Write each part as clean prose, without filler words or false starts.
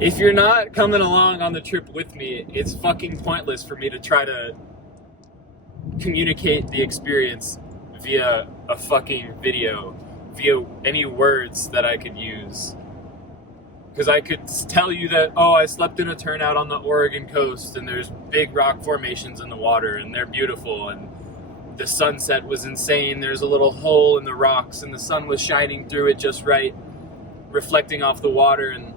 if you're not coming along on the trip with me, it's fucking pointless for me to try to communicate the experience via a fucking video, via any words that I could use. Because I could tell you that, oh, I slept in a turnout on the Oregon coast, and there's big rock formations in the water, and they're beautiful, and the sunset was insane. There's a little hole in the rocks, and the sun was shining through it just right, reflecting off the water, and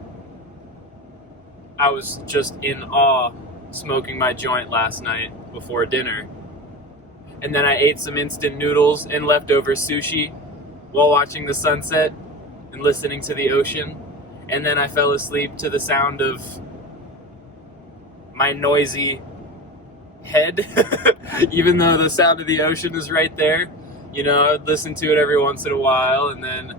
I was just in awe smoking my joint last night before dinner. And then I ate some instant noodles and leftover sushi while watching the sunset and listening to the ocean. And then I fell asleep to the sound of my noisy head, even though the sound of the ocean is right there. You know, I'd listen to it every once in a while, and then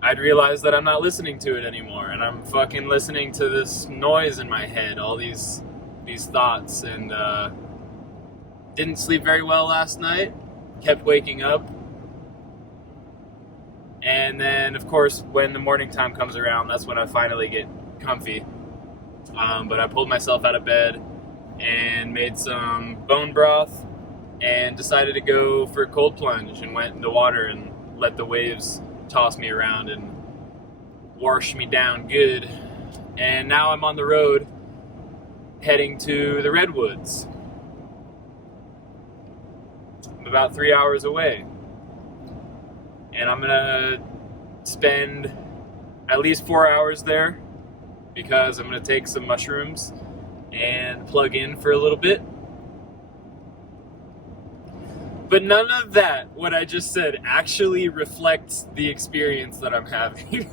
I'd realize that I'm not listening to it anymore, and I'm fucking listening to this noise in my head, all these thoughts, and didn't sleep very well last night, kept waking up. And then, of course, when the morning time comes around, that's when I finally get comfy. But I pulled myself out of bed and made some bone broth and decided to go for a cold plunge and went in the water and let the waves toss me around and wash me down good. And now I'm on the road heading to the Redwoods. I'm about 3 hours away. And I'm gonna spend at least 4 hours there because I'm gonna take some mushrooms and plug in for a little bit. But none of that, what I just said, actually reflects the experience that I'm having.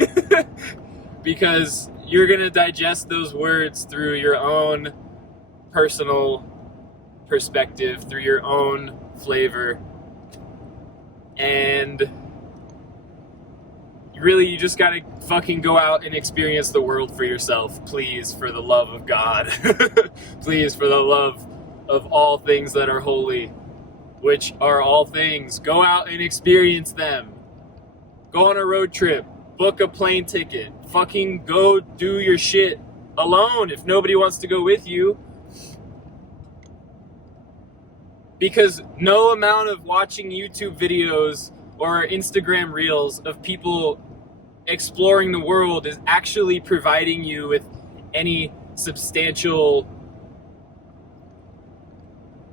Because you're gonna digest those words through your own personal perspective, through your own flavor. And really, you just gotta fucking go out and experience the world for yourself. Please, for the love of God. Please, for the love of all things that are holy, which are all things. Go out and experience them. Go on a road trip. Book a plane ticket. Fucking go do your shit alone if nobody wants to go with you. Because no amount of watching YouTube videos or Instagram reels of people exploring the world is actually providing you with any substantial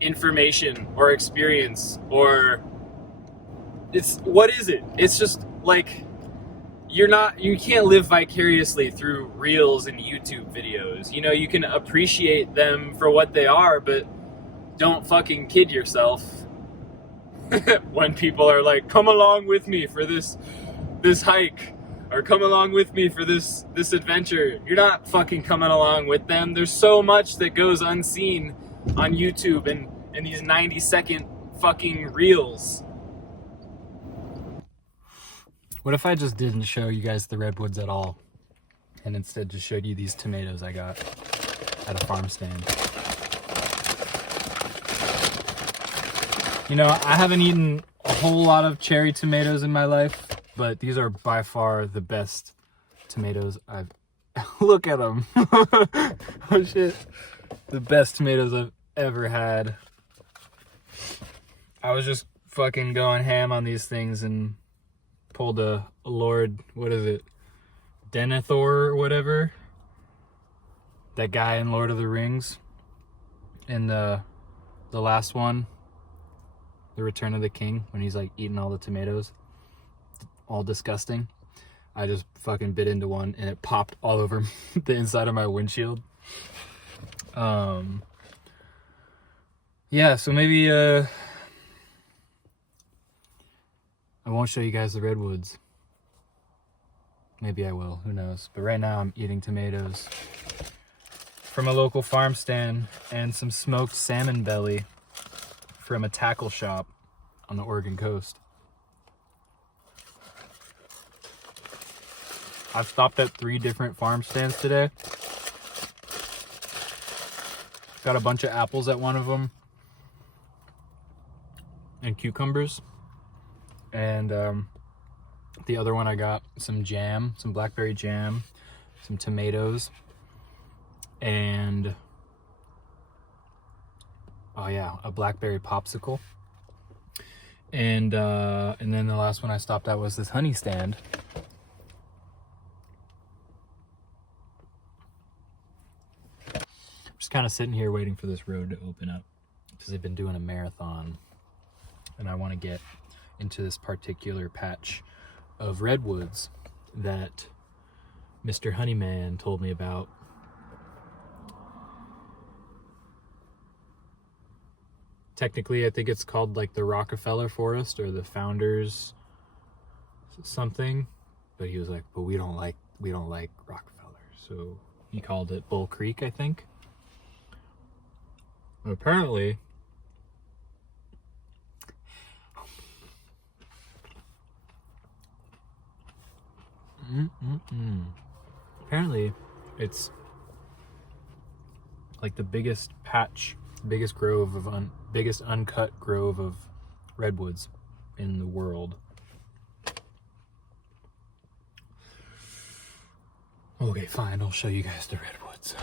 information or experience, or what is it? It's just like you can't live vicariously through reels and YouTube videos. You know, you can appreciate them for what they are, but don't fucking kid yourself when people are like, come along with me for this hike, or come along with me for this adventure. You're not fucking coming along with them. There's so much that goes unseen on YouTube and these 90-second fucking reels. What if I just didn't show you guys the redwoods at all, and instead just showed you these tomatoes I got at a farm stand? You know, I haven't eaten a whole lot of cherry tomatoes in my life, but these are by far the best tomatoes I've... Look at them. Oh shit. The best tomatoes I've ever had. I was just fucking going ham on these things and pulled a Lord, what is it? Denethor or whatever. That guy in Lord of the Rings. In the last one. The Return of the King, when he's like eating all the tomatoes, all disgusting. I just fucking bit into one and it popped all over the inside of my windshield. Yeah, so maybe I won't show you guys the redwoods. Maybe I will, who knows. But right now I'm eating tomatoes from a local farm stand and some smoked salmon belly from a tackle shop on the Oregon coast. I've stopped at 3 different farm stands today. Got a bunch of apples at one of them and cucumbers, and The other one I got some jam, some blackberry jam, some tomatoes, and oh yeah, a blackberry popsicle. And then the last one I stopped at was this honey stand. Just kind of sitting here waiting for this road to open up because they've been doing a marathon, and I want to get into this particular patch of redwoods that Mr. Honeyman told me about. Technically, I think it's called like the Rockefeller Forest or the Founders something, but he was like, but we don't like Rockefeller, so he called it Bull Creek, I think. Apparently, apparently, it's like the biggest patch, biggest grove of biggest uncut grove of redwoods in the world. Okay, fine. I'll show you guys the redwoods.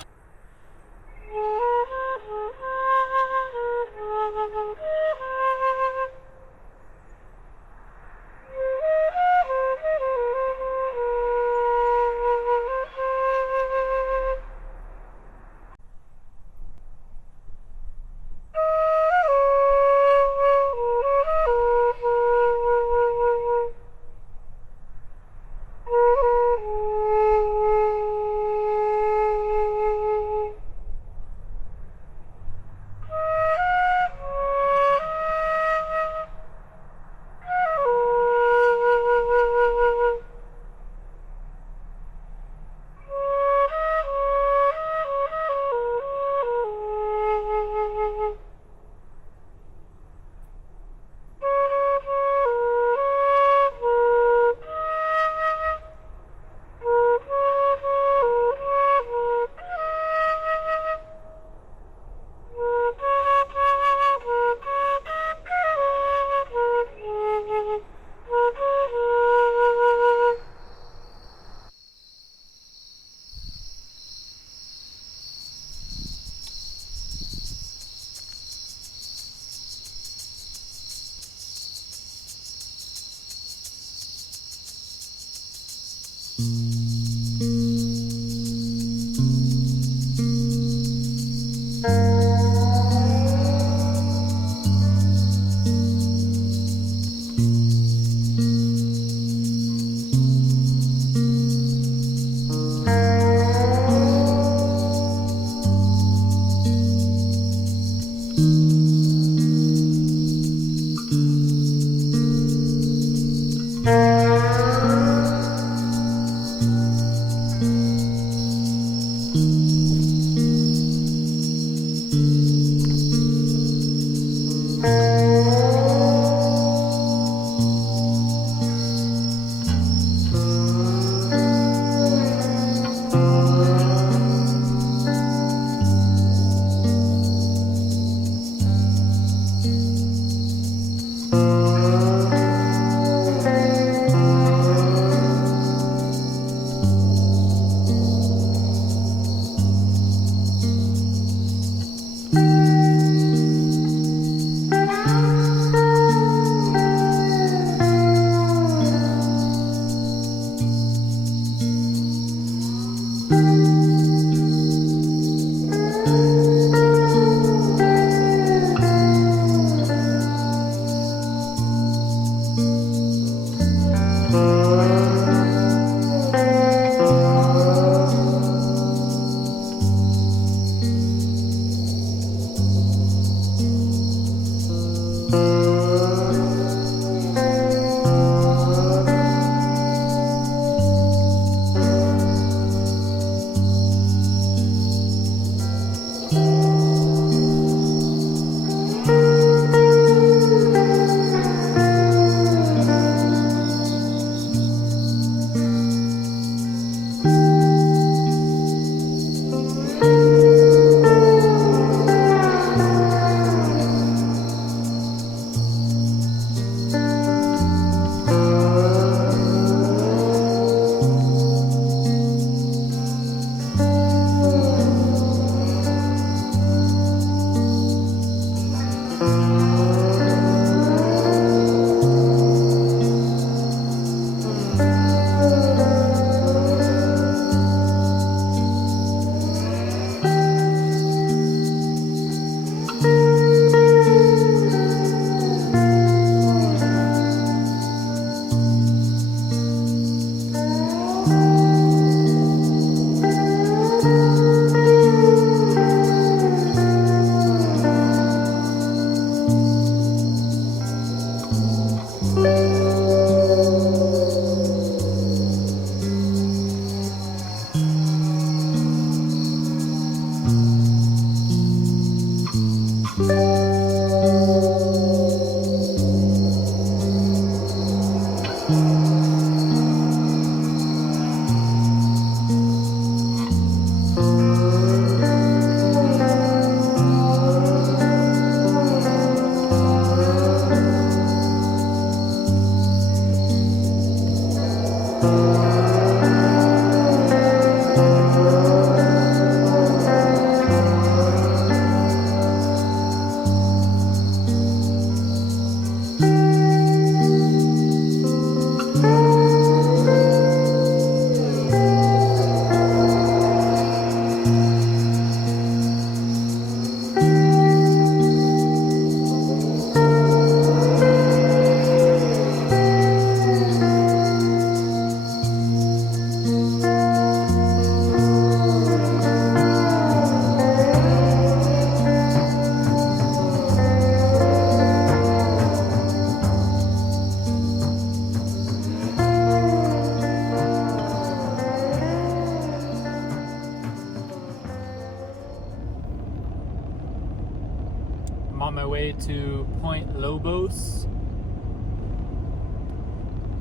on my way to Point Lobos,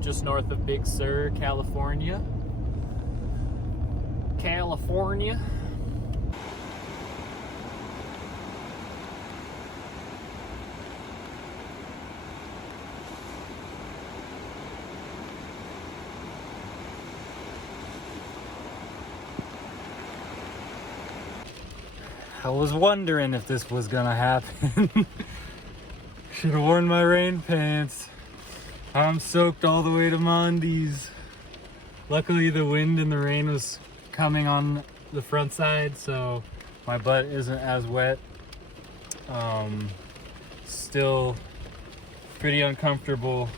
just north of Big Sur, California. California. I was wondering if this was gonna happen. Should have worn my rain pants. I'm soaked all the way to Mondi's. Luckily the wind and the rain was coming on the front side, so my butt isn't as wet. Still pretty uncomfortable.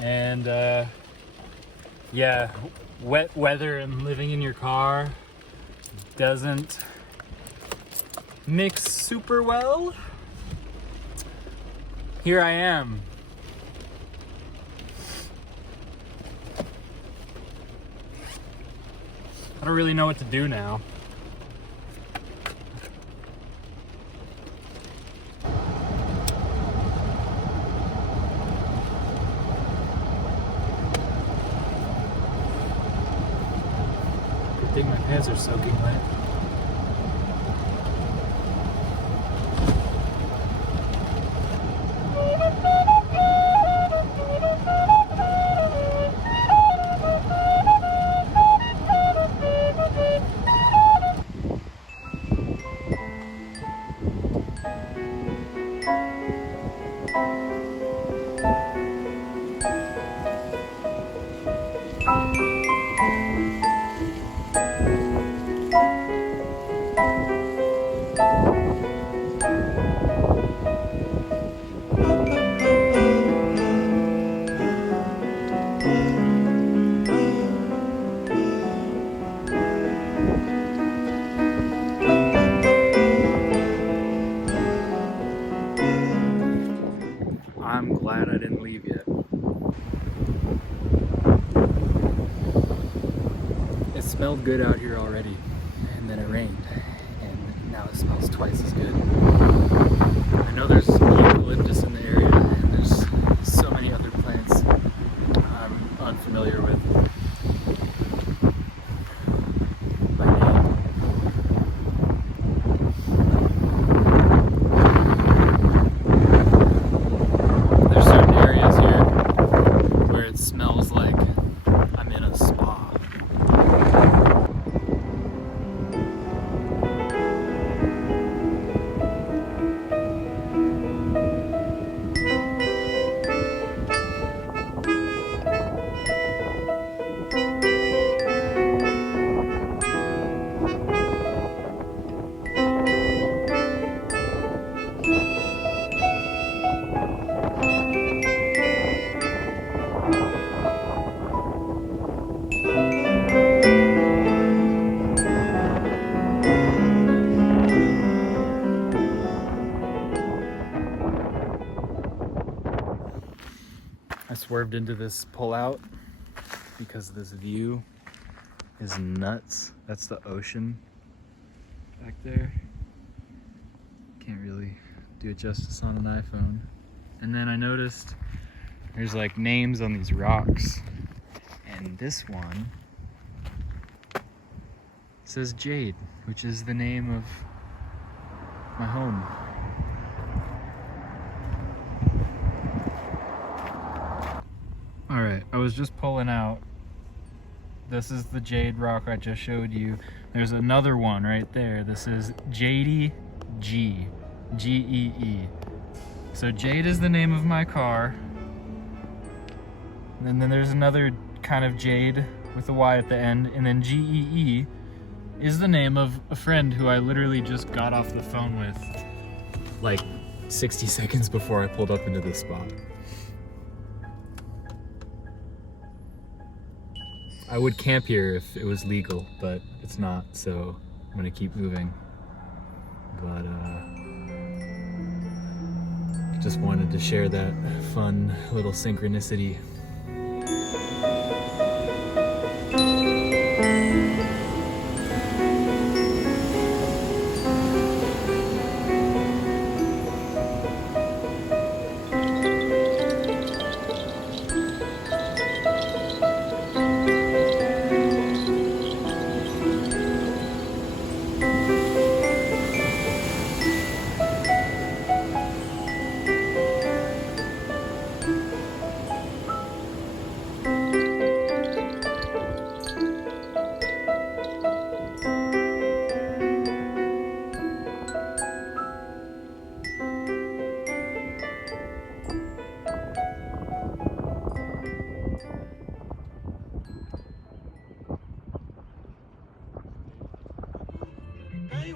And yeah, wet weather and living in your car doesn't mix super well. Here I am. I don't really know what to do now. Good thing my pants are soaking wet. I'm glad I didn't leave yet. It smelled good out here already, and then it rained, and now it smells twice as good. I know there's eucalyptus in the area, and there's so many other plants I'm unfamiliar with by name. There's certain areas here where it smells like I'm in a spa. I swerved into this pullout because this view is nuts. That's the ocean back there. Can't really do it justice on an iPhone. And then I noticed there's like names on these rocks. And this one says Jade, which is the name of my home. Alright, I was just pulling out. This is the Jade rock I just showed you. There's another one right there. This is Jadey G. G-E-E. So Jade is the name of my car. And then there's another kind of Jade with a Y at the end. And then G-E-E is the name of a friend who I literally just got off the phone with like 60 seconds before I pulled up into this spot. I would camp here if it was legal, but it's not, so I'm gonna keep moving. But just wanted to share that fun little synchronicity. All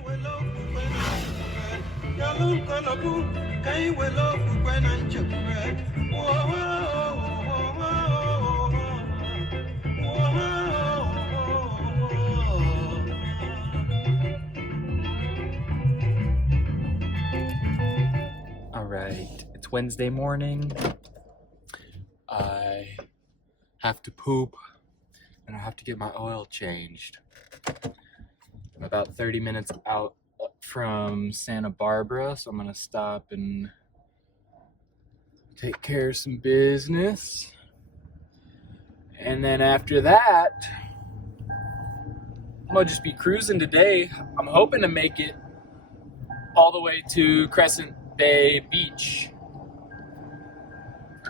right, it's Wednesday morning. I have to poop and I have to get my oil changed. I'm about 30 minutes out from Santa Barbara, so I'm gonna stop and take care of some business. And then after that, I'm gonna just be cruising today. I'm hoping to make it all the way to Crescent Bay Beach.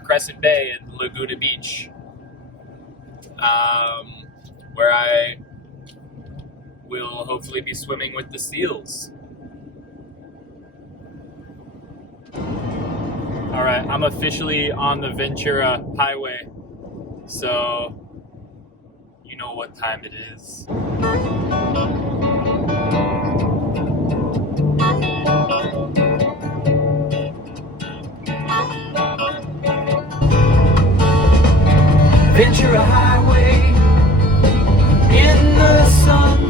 Crescent Bay and Laguna Beach. Where I will hopefully be swimming with the seals. All right, I'm officially on the Ventura Highway, so you know what time it is. Ventura Highway in the sunshine,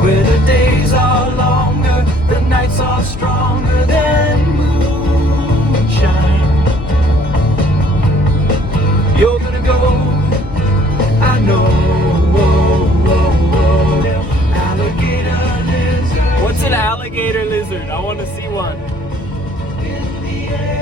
where the days are longer, the nights are stronger than moonshine. You're gonna go, I know. Alligator lizard. What's an alligator lizard? I want to see one. In the air.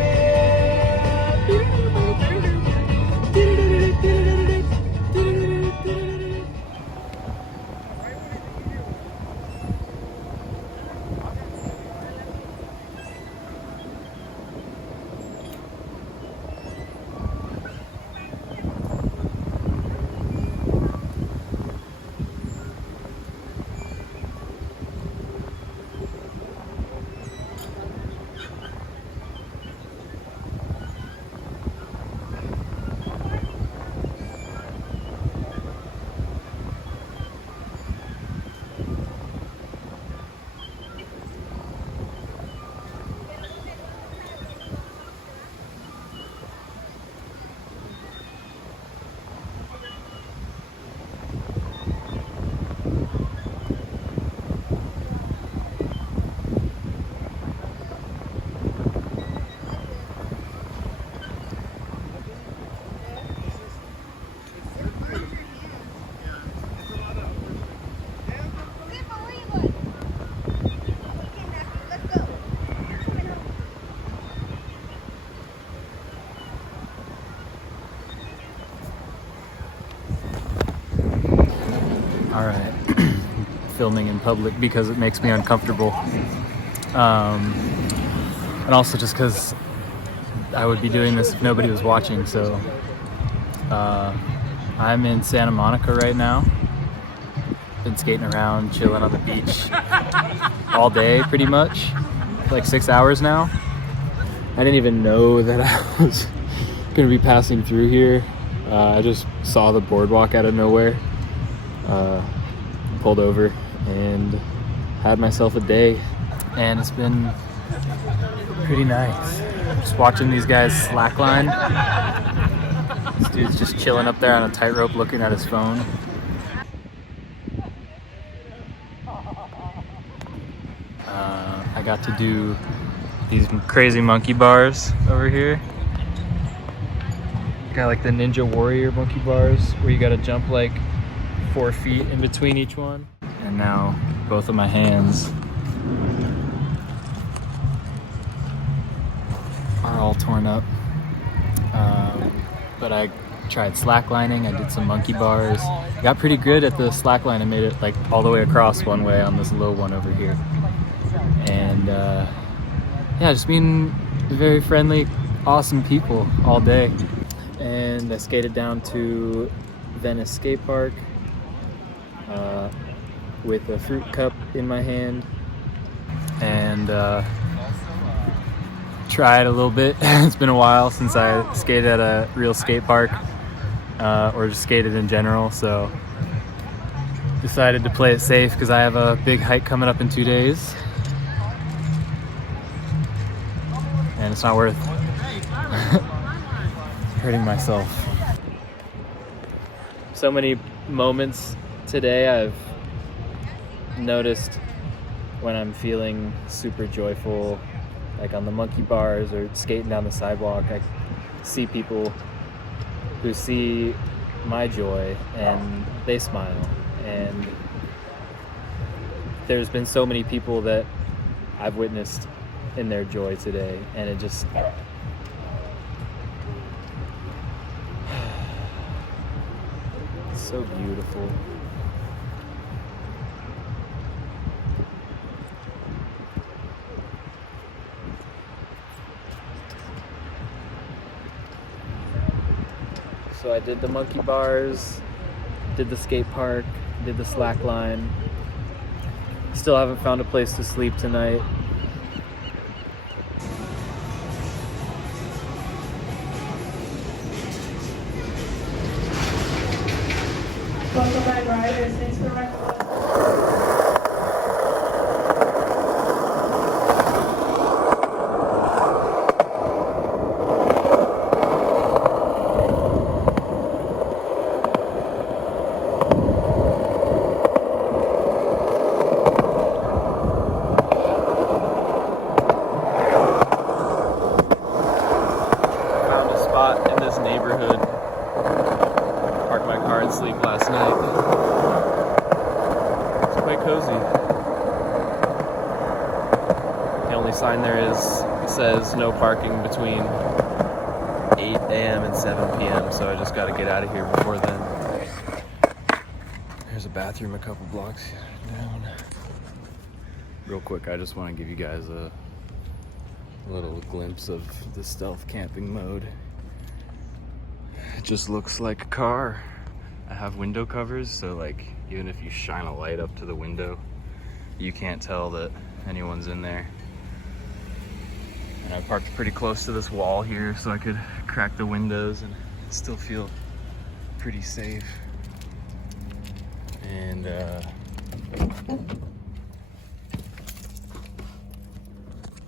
All right, filming in public because it makes me uncomfortable, and also just because I would be doing this if nobody was watching. So I'm in Santa Monica right now. Been skating around, chilling on the beach all day pretty much, like 6 hours now. I didn't even know that I was gonna be passing through here. I just saw the boardwalk out of nowhere. Pulled over and had myself a day, and it's been pretty nice. Just watching these guys slackline. This dude's just chilling up there on a tightrope looking at his phone. I got to do these crazy monkey bars over here. Got like the Ninja Warrior monkey bars where you gotta jump like 4 feet in between each one. And now both of my hands are all torn up. But I tried slacklining, I did some monkey bars. Got pretty good at the slackline. I made it like all the way across one way on this low one over here. And yeah, just being very friendly, awesome people all day. And I skated down to Venice Skate Park with a fruit cup in my hand, and tried a little bit. It's been a while since I skated at a real skate park or just skated in general, so Decided to play it safe because I have a big hike coming up in 2 days. And it's not worth hurting myself. So many moments today I've noticed when I'm feeling super joyful, like on the monkey bars or skating down the sidewalk. I see people who see my joy and they smile. And there's been so many people that I've witnessed in their joy today, and it just it's so beautiful. So I did the monkey bars, did the skate park, did the slack line. Still haven't found a place to sleep tonight. Welcome back, riders. Thanks for recommending. Found a spot in this neighborhood. Parked my car and sleep last night. It's quite cozy. The only sign there says no parking between 8 a.m. and 7 p.m. So I just got to get out of here before then. There's a bathroom a couple blocks down. Real quick, I just want to give you guys a little glimpse of the stealth camping mode. It just looks like a car. I have window covers, so like even if you shine a light up to the window, you can't tell that anyone's in there. And I parked pretty close to this wall here so I could crack the windows and still feel pretty safe. And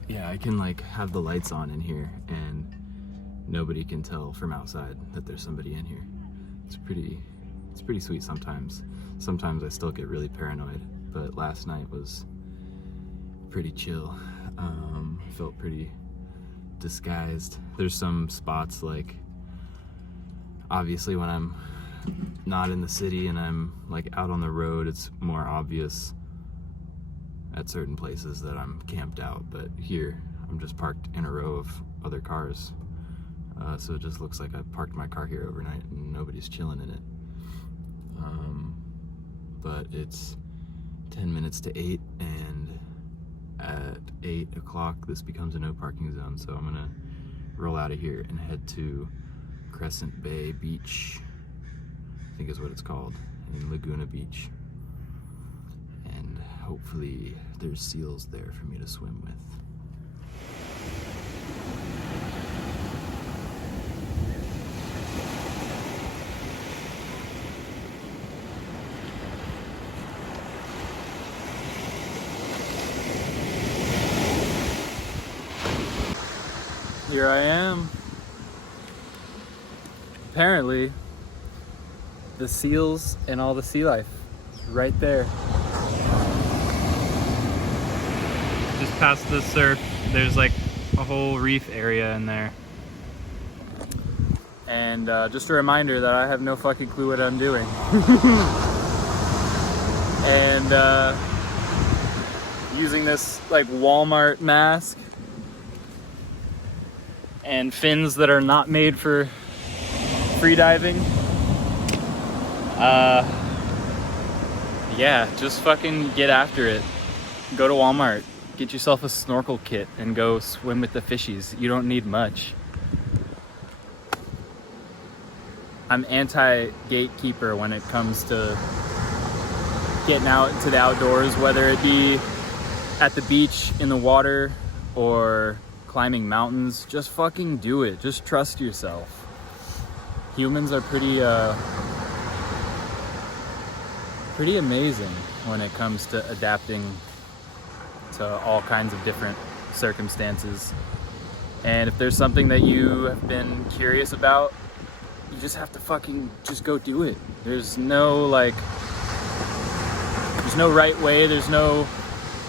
yeah, I can like have the lights on in here and nobody can tell from outside that there's somebody in here. It's pretty sweet sometimes. Sometimes I still get really paranoid, but last night was pretty chill. Felt pretty disguised. There's some spots, like obviously when I'm not in the city and I'm like out on the road, it's more obvious at certain places that I'm camped out, but here I'm just parked in a row of other cars. So it just looks like I parked my car here overnight and nobody's chilling in it. But it's 10 minutes to 8, and at 8 o'clock this becomes a no parking zone, so I'm gonna roll out of here and head to Crescent Bay Beach, I think is what it's called, in Laguna Beach. And hopefully there's seals there for me to swim with. Here I am. Apparently, the seals and all the sea life is right there. Just past the surf, there's like a whole reef area in there. And just a reminder that I have no fucking clue what I'm doing. And using this like Walmart mask and fins that are not made for free diving. Yeah, just fucking get after it. Go to Walmart, get yourself a snorkel kit and go swim with the fishies. You don't need much. I'm anti-gatekeeper when it comes to getting out into the outdoors, whether it be at the beach, in the water, or climbing mountains. Just fucking do it. Just trust yourself. Humans are pretty pretty amazing when it comes to adapting to all kinds of different circumstances. And if there's something that you have been curious about, you just have to fucking just go do it. There's no right way, there's no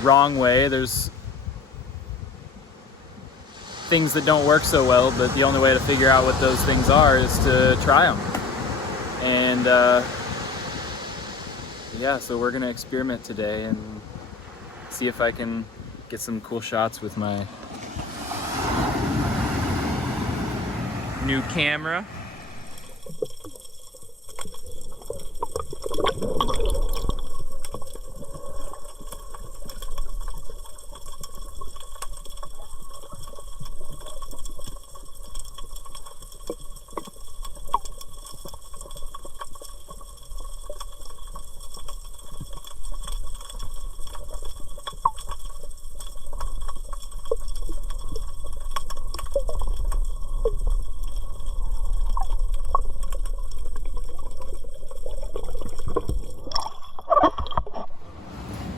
wrong way. There's things that don't work so well, but the only way to figure out what those things are is to try them. And yeah, so we're gonna experiment today and see if I can get some cool shots with my new camera.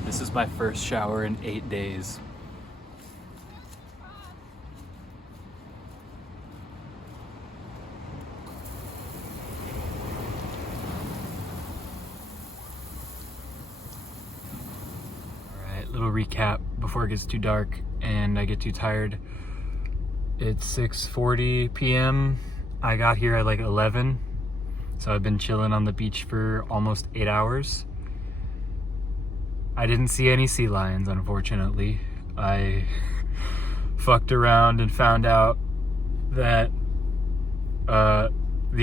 This is my first shower in 8 days. Alright, little recap before it gets too dark and I get too tired. It's 6:40 p.m. I got here at like 11, so I've been chilling on the beach for almost 8 hours. I didn't see any sea lions, unfortunately. I fucked around and found out that the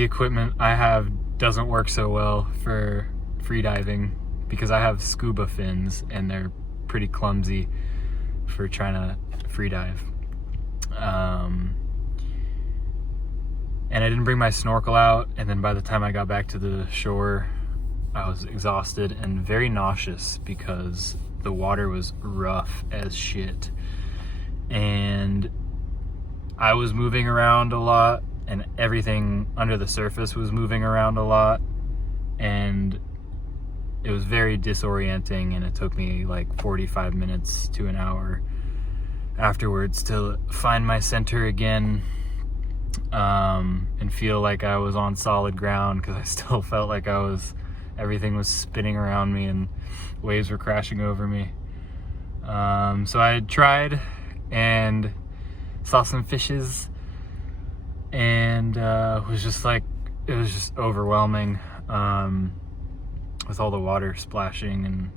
equipment I have doesn't work so well for freediving because I have scuba fins and they're pretty clumsy for trying to freedive. And I didn't bring my snorkel out, and then by the time I got back to the shore, I was exhausted and very nauseous because the water was rough as shit. And I was moving around a lot, and everything under the surface was moving around a lot. And it was very disorienting, and it took me like 45 minutes to an hour afterwards to find my center again, and feel like I was on solid ground, because I still felt like everything was spinning around me and waves were crashing over me. So I tried and saw some fishes, and it was just overwhelming with all the water splashing, and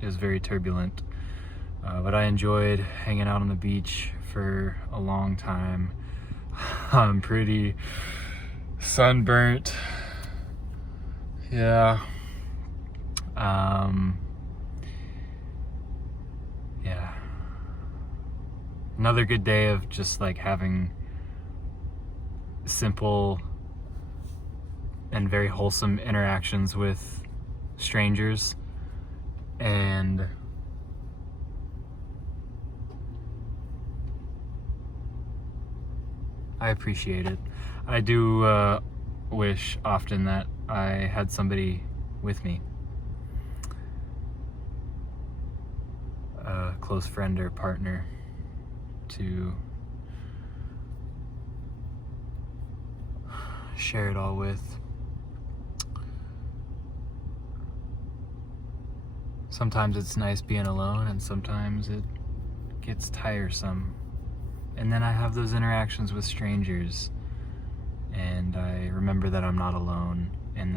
it was very turbulent. But I enjoyed hanging out on the beach for a long time. I'm pretty sunburnt. Yeah. Yeah. Another good day of just like having simple and very wholesome interactions with strangers, and I appreciate it. I do wish often that I had somebody with me, a close friend or partner to share it all with. Sometimes it's nice being alone, and sometimes it gets tiresome. And then I have those interactions with strangers, and I remember that I'm not alone, and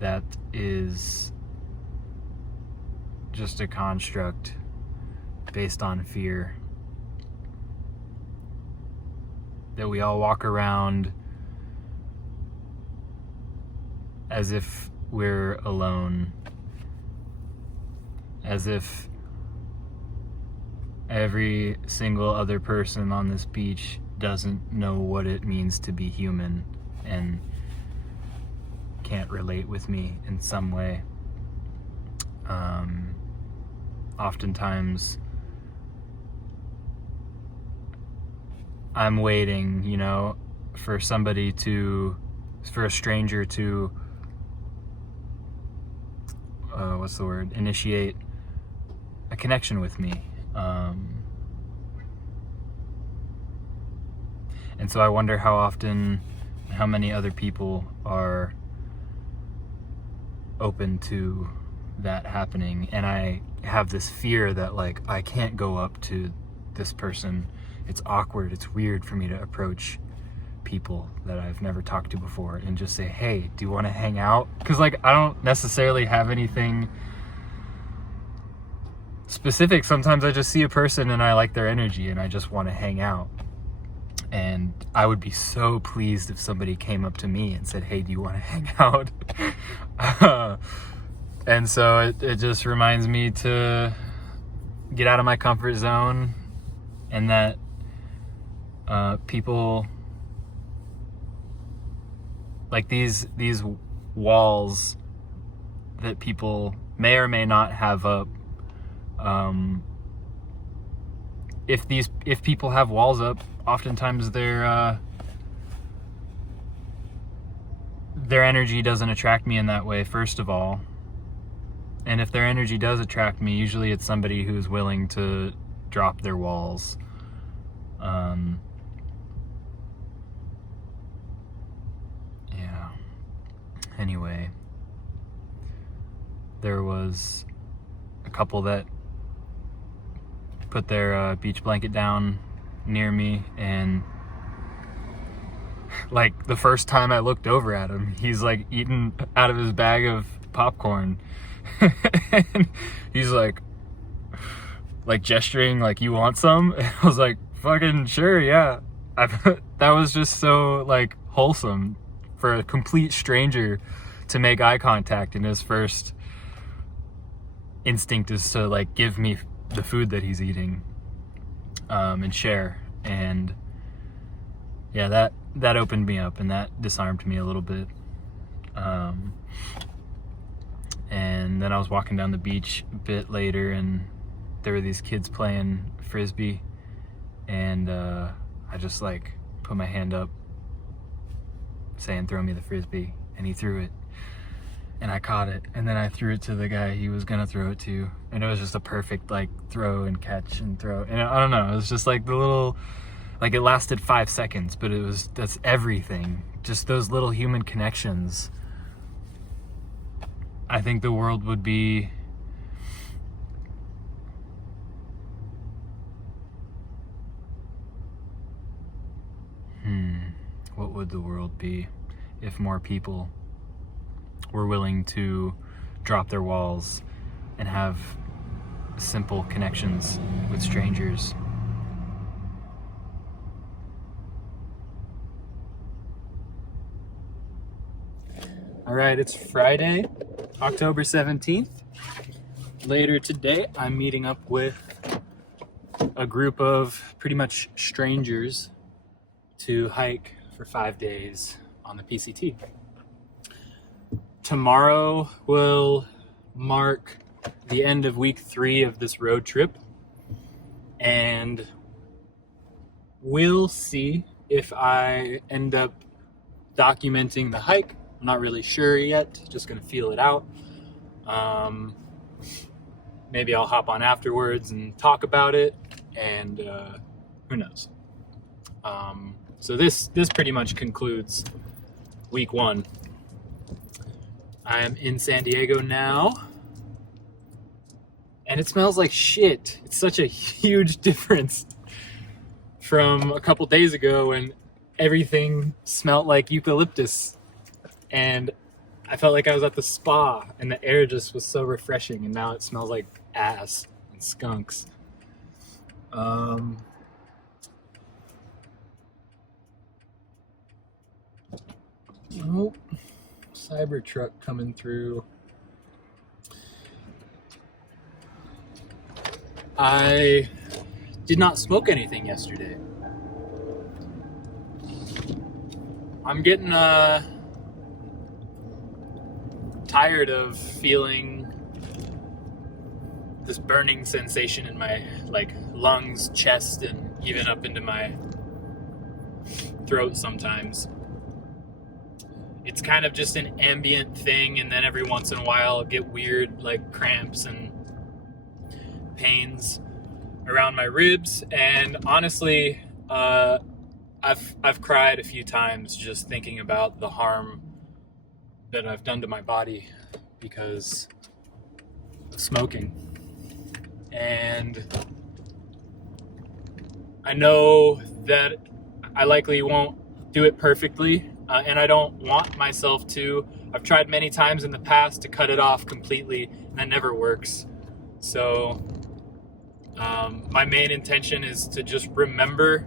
that is just a construct based on fear. That we all walk around as if we're alone, as if every single other person on this beach doesn't know what it means to be human and can't relate with me in some way. Oftentimes I'm waiting, for a stranger to initiate a connection with me. And so I wonder how many other people are open to that happening. And I have this fear that, like, I can't go up to this person. It's awkward, it's weird for me to approach people that I've never talked to before and just say, hey, do you want to hang out? Because, like, I don't necessarily have anything specific. Sometimes I just see a person and I like their energy and I just want to hang out. And I would be so pleased if somebody came up to me and said, hey, do you want to hang out? And so it just reminds me to get out of my comfort zone, and that people, like these walls that people may or may not have up, if people have walls up, oftentimes their energy doesn't attract me in that way, first of all. And if their energy does attract me, usually it's somebody who's willing to drop their walls. Yeah. Anyway, there was a couple that put their beach blanket down near me, and like the first time I looked over at him, he's like eating out of his bag of popcorn. And he's like gesturing like, you want some? And I was like, fucking sure, yeah. That was just so like wholesome for a complete stranger to make eye contact, and his first instinct is to like give me the food that he's eating, and share. And yeah, that opened me up and that disarmed me a little bit. And then I was walking down the beach a bit later, and there were these kids playing frisbee, and I just like put my hand up saying, throw me the frisbee, and he threw it, and I caught it, and then I threw it to the guy he was gonna throw it to, and it was just a perfect like throw and catch and throw. And I don't know, it was just like the little, like it lasted 5 seconds, but that's everything. Just those little human connections. I think the world would be what would the world be if more people were willing to drop their walls and have simple connections with strangers? All right, it's Friday, October 17th. Later today, I'm meeting up with a group of pretty much strangers to hike for 5 days on the PCT. Tomorrow will mark the end of week 3 of this road trip, and we'll see if I end up documenting the hike. I'm not really sure yet, just gonna feel it out. Maybe I'll hop on afterwards and talk about it, and who knows. So this pretty much concludes week 1. I am in San Diego now, and it smells like shit. It's such a huge difference from a couple days ago when everything smelled like eucalyptus. And I felt like I was at the spa, and the air just was so refreshing, and now it smells like ass and skunks. Oh, Cybertruck coming through. I did not smoke anything yesterday. I'm getting tired of feeling this burning sensation in my like lungs, chest, and even up into my throat sometimes. it's kind of just an ambient thing, and then every once in a while I'll get weird like cramps and pains around my ribs. And honestly, I've cried a few times just thinking about the harm that I've done to my body because of smoking. And I know that I likely won't do it perfectly, and I don't want myself to. I've tried many times in the past to cut it off completely, and that never works. So my main intention is to just remember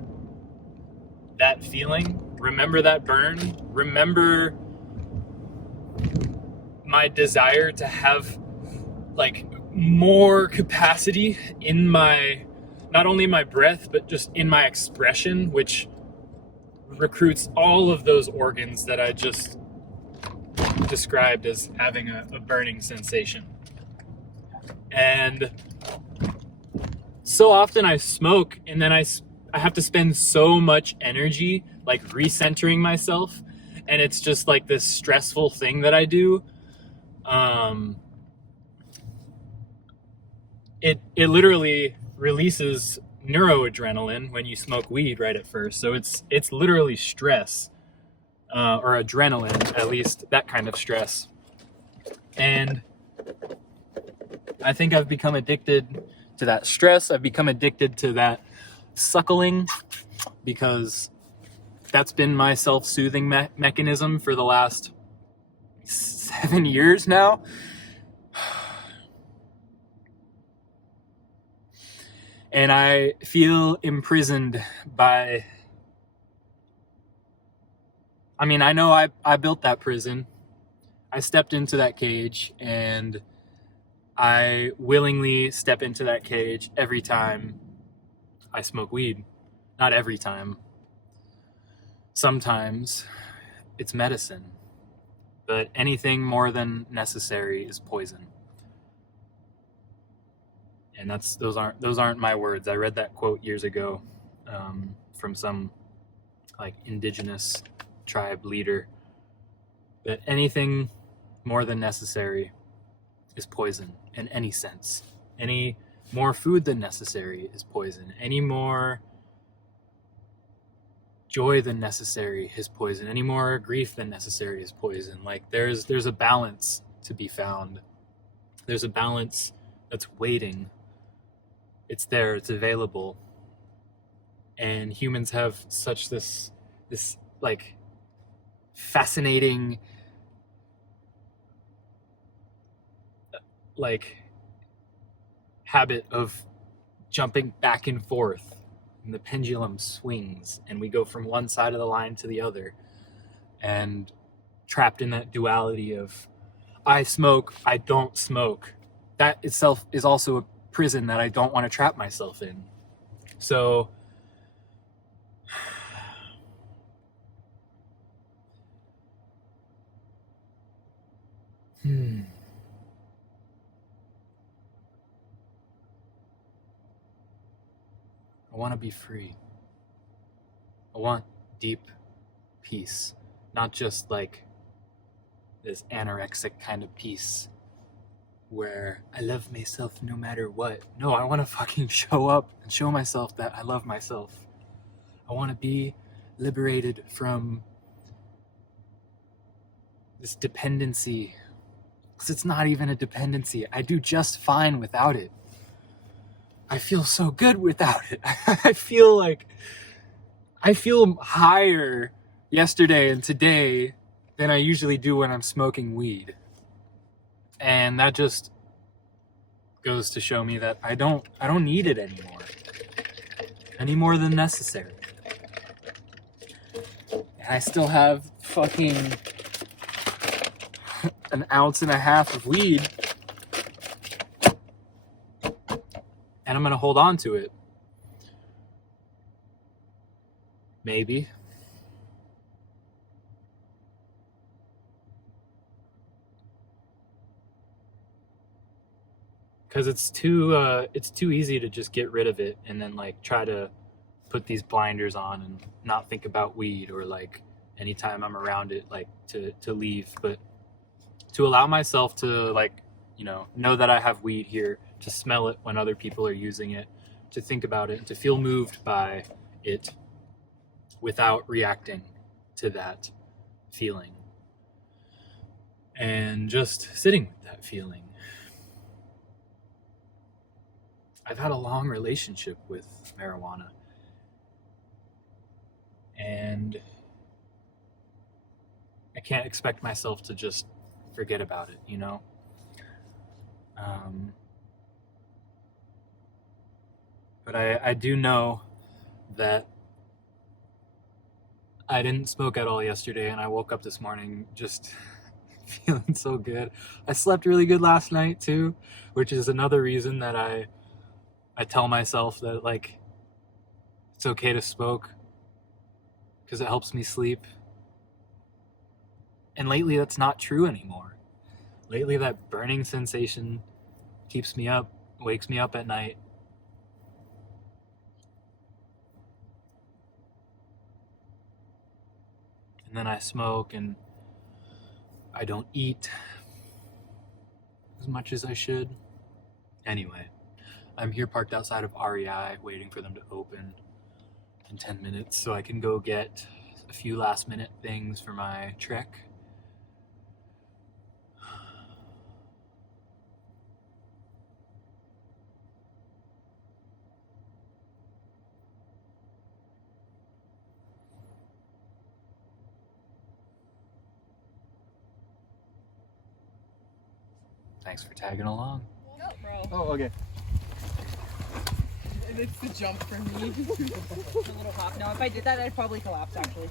that feeling, remember that burn, remember my desire to have like more capacity in my, not only my breath, but just in my expression, which recruits all of those organs that I just described as having a burning sensation. And so often I smoke, and then I have to spend so much energy like recentering myself, and it's just like this stressful thing that I do. It literally releases neuroadrenaline when you smoke weed right at first. So it's literally stress, or adrenaline, at least that kind of stress. And I think I've become addicted to that stress. I've become addicted to that suckling because that's been my self-soothing mechanism for the last 7 years now. And I feel imprisoned by, I mean, I know I built that prison. I stepped into that cage, and I willingly step into that cage every time I smoke weed. Not every time. Sometimes it's medicine, but anything more than necessary is poison. And those aren't my words. I read that quote years ago from some like indigenous tribe leader, that anything more than necessary is poison in any sense. Any more food than necessary is poison. Any more joy than necessary is poison. Any more grief than necessary is poison. Like there's a balance to be found. There's a balance that's waiting. It's there, it's available. And humans have such this like fascinating like habit of jumping back and forth, and the pendulum swings, and we go from one side of the line to the other, and trapped in that duality of I smoke, I don't smoke. That itself is also a prison that I don't want to trap myself in. So I want to be free. I want deep peace, not just like this anorexic kind of peace where I love myself no matter what. No, I want to fucking show up and show myself that I love myself. I want to be liberated from this dependency, because it's not even a dependency. I do just fine without it. I feel so good without it. I feel higher yesterday and today than I usually do when I'm smoking weed. And that just goes to show me that I don't need it anymore. Any more than necessary. And I still have fucking 1.5 ounces of weed. And I'm going to hold on to it. Maybe. Because it's too easy to just get rid of it and then like try to put these blinders on and not think about weed, or like anytime I'm around it, like to leave, but to allow myself to, like, you know that I have weed here, to smell it when other people are using it, to think about it, and to feel moved by it without reacting to that feeling. And just sitting with that feeling. I've had a long relationship with marijuana. And I can't expect myself to just forget about it, you know? But I do know that I didn't smoke at all yesterday, and I woke up this morning just feeling so good. I slept really good last night too, which is another reason that I tell myself that, like, it's okay to smoke because it helps me sleep. And lately that's not true anymore. Lately that burning sensation keeps me up, wakes me up at night. And then I smoke and I don't eat as much as I should. Anyway, I'm here parked outside of REI waiting for them to open in 10 minutes so I can go get a few last minute things for my trek. Thanks for tagging along. Go, bro. Oh, okay. It's the jump for me. A little hop. No, if I did that, I'd probably collapse, actually.